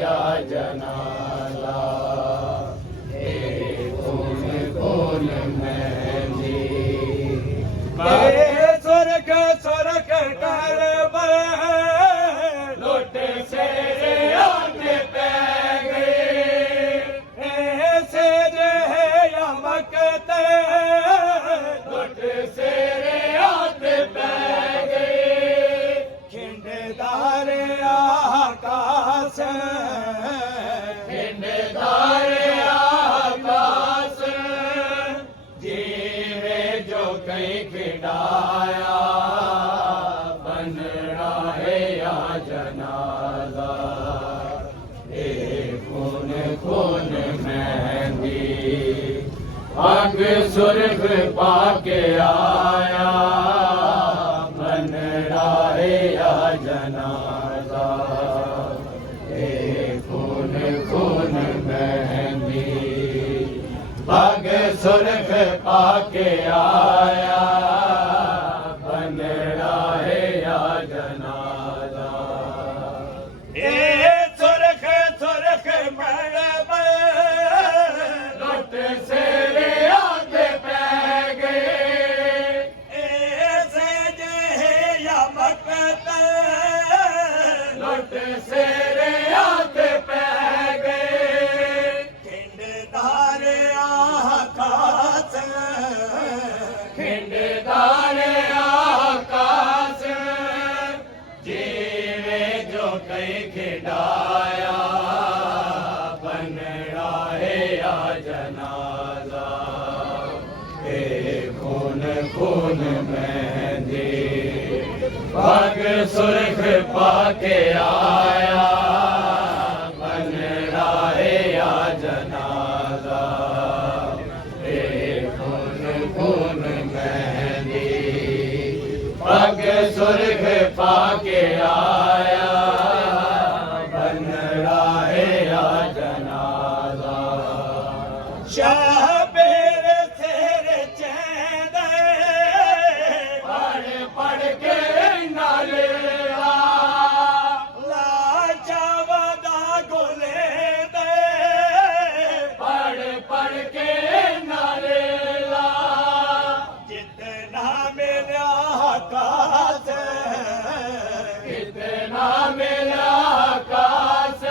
या जनाला कौन कौन मेहंदी सुरख सुरख कर लुट से आग पै गए ऐसे है यमकत लुट से आग पै गए खिंडदार आकाश खिंडदार आकाश जीवे जो कहीं खिंडाया बन रहा है या जनाजा खून खून मेहंदी आग सुर्ख पाके आया बन रहा है या जनाजा खून खून मेहंदी आग सुर्ख पाके आया बन रहा है या जनाजा सुरख सुरख मरब लुट से आग पै गए ऐसे है यमकत लुट से आग पै गए खिंडदार आकाश खिंडदार आकाश जीवे जो कहीं खिंडाया बन रहा है या जनाजा खून खून मेहंदी भाग सुर्ख पाके आया बन रहा है या जनाजा खून खून मेहंदी भाग सुर्ख पाके आया बन रहा है या जनाजा शाबेर तेरे चैन पढ़ पढ़ के नाले लाजवादा गुले दे पढ़ पढ़ के नाले जितना मेरा आकाश कितना मेरा आकाश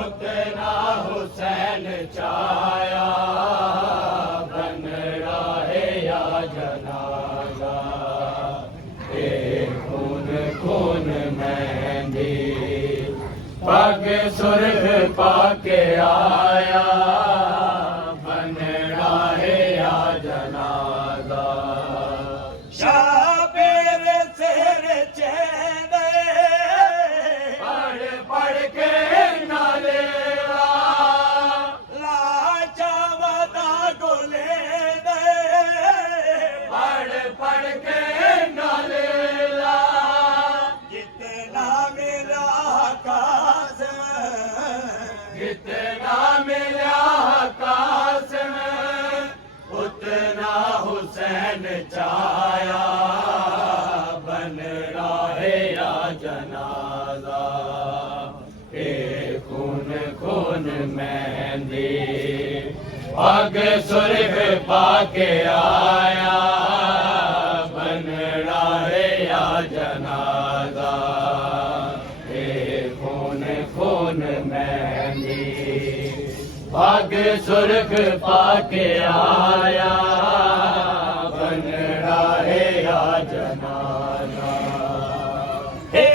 उतना हुसैन चाया बन रहा है या जनाजा खून खून मेहंदी पग सुर्ख पाके आया बन रहा है या जनाजा शाबेर तेरे चैन पढ़ पढ़ के नाले लाजवादा गुले दे पढ़ पढ़ के नाले जितना मेरा आकाश जितना मिला आकाश में उतना हुसैन चाया बन रहा है या जनाजा खून खून मेहंदी आग सुर्ख पाके आया बन रहा है या जनाजा खून खून मेहंदी भाग सुर्ख पाके आया बन रहा है या जनाजा हे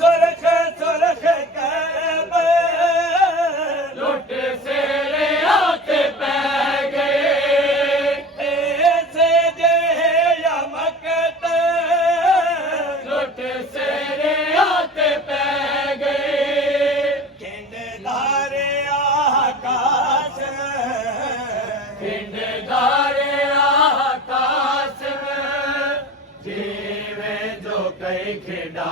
सुरख सुरख करब लुट से आके पै गए ऐसे जे यमकत लुट से आके पै गए खिंडदार आकाश खिंडदार आकाश में जीवे जो कहीं खिंडा